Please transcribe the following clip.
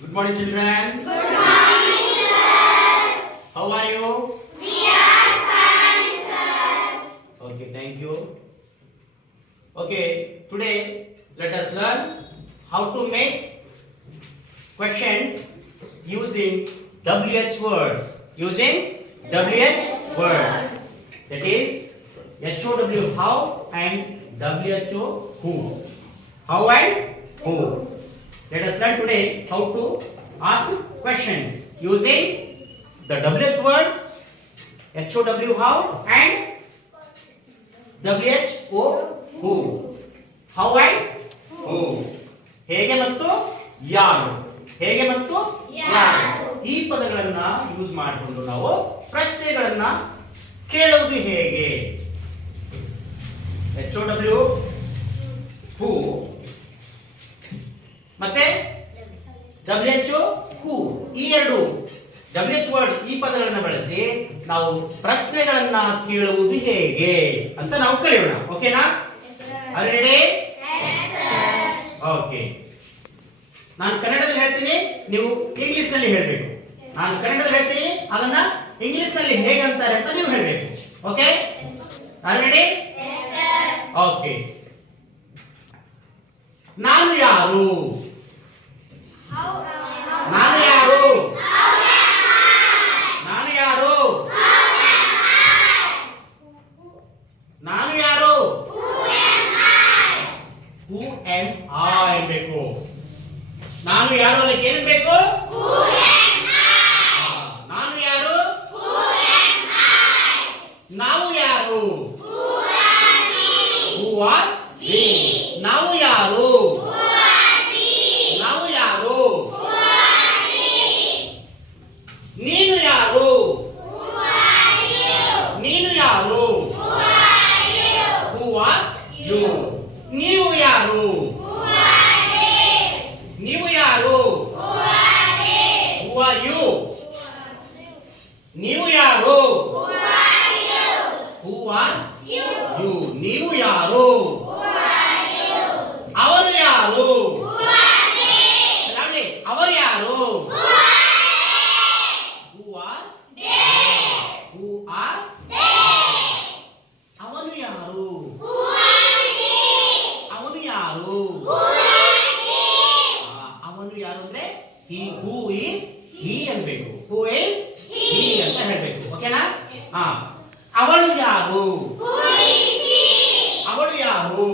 Good morning, children. Good morning, sir. How are you? We are fine, sir. Okay, thank you. Okay, today let us learn how to make questions using WH words. Using WH words. That is HOW how and WHO who. How and who. Let us learn today how to ask questions using the WH words, HOW how and WHO who. How and who. ಹೇಗೆ ಮತ್ತು ಯಾರು. ಹೇಗೆ ಮತ್ತು ಯಾರು. ಈ ಪದಗಳನ್ನ use ಮಾಡಿಕೊಂಡು ನಾವು ಪ್ರಶ್ನೆಗಳನ್ನ ಕೇಳುವುದು ಹೇಗೆ. HOW who ಮತ್ತೆ WHO who ಈ ಎರಡು WH ವರ್ಡ್ ಈ ಪದಗಳನ್ನು ಬಳಸಿ ನಾವು ಪ್ರಶ್ನೆಗಳನ್ನ ಕೇಳುವುದು ಹೇಗೆ ಅಂತ ನಾವು ಕಲಿಯೋಣ. ಓಕೆನಾ? Are you ready? ಓಕೆ. ನಾನು ಕನ್ನಡದಲ್ಲಿ ಹೇಳ್ತೀನಿ, ನೀವು ಇಂಗ್ಲಿಷ್ ನಲ್ಲಿ ಹೇಳಬೇಕು. ನಾನು ಕನ್ನಡದಲ್ಲಿ ಹೇಳ್ತೀನಿ, ಅದನ್ನ ಇಂಗ್ಲಿಷ್ ನಲ್ಲಿ ಹೇಗಂತಾರೆ ಅಂತ ನೀವು ಹೇಳಬೇಕು. Okay? Are you ready? Okay. ನಾನು ಯಾರು? ನಾನು ಯಾರು? ನಾನು ಯಾರು? ನಾನು ಯಾರು? ಹೂ ಎಮ್ ಐ ಬೇಕು. ನಾನು ಯಾರು ಅದಕ್ಕೆ ಏನು ಬೇಕು? ನಾನು ಯಾರು? ನಾವು ಯಾರು? Who are we. ನಾವು ಯಾರು? ನಾವು ಯಾರು? ನೀನು ಯಾರು? ನೀನು ಯಾರು? Who are you. ನೀವು ಯಾರು? ನೀವು ಯಾರು? Who are you. ನೀವು ಯಾರು? Who are you. ನೀವು ಯಾರು? ಅವರು ಯಾರು? ಅವರು ಯಾರು? ಹೂ ಆರ್ ಹೂ ಆರ್ ಅವನು ಯಾರು? ಅವನು ಯಾರು? ಅವನು ಯಾರು ಅಂದ್ರೆ ಹೂ ಇಸ್ ಹಿ ಅನ್ಬೇಕು. ಹೂ ಇಸ್ ಹಿ ಅಂತ ಹೇಳ್ಬೇಕು. ಓಕೆನಾ? ಅವಳು ಯಾರು? ಅವಳು ಯಾರು?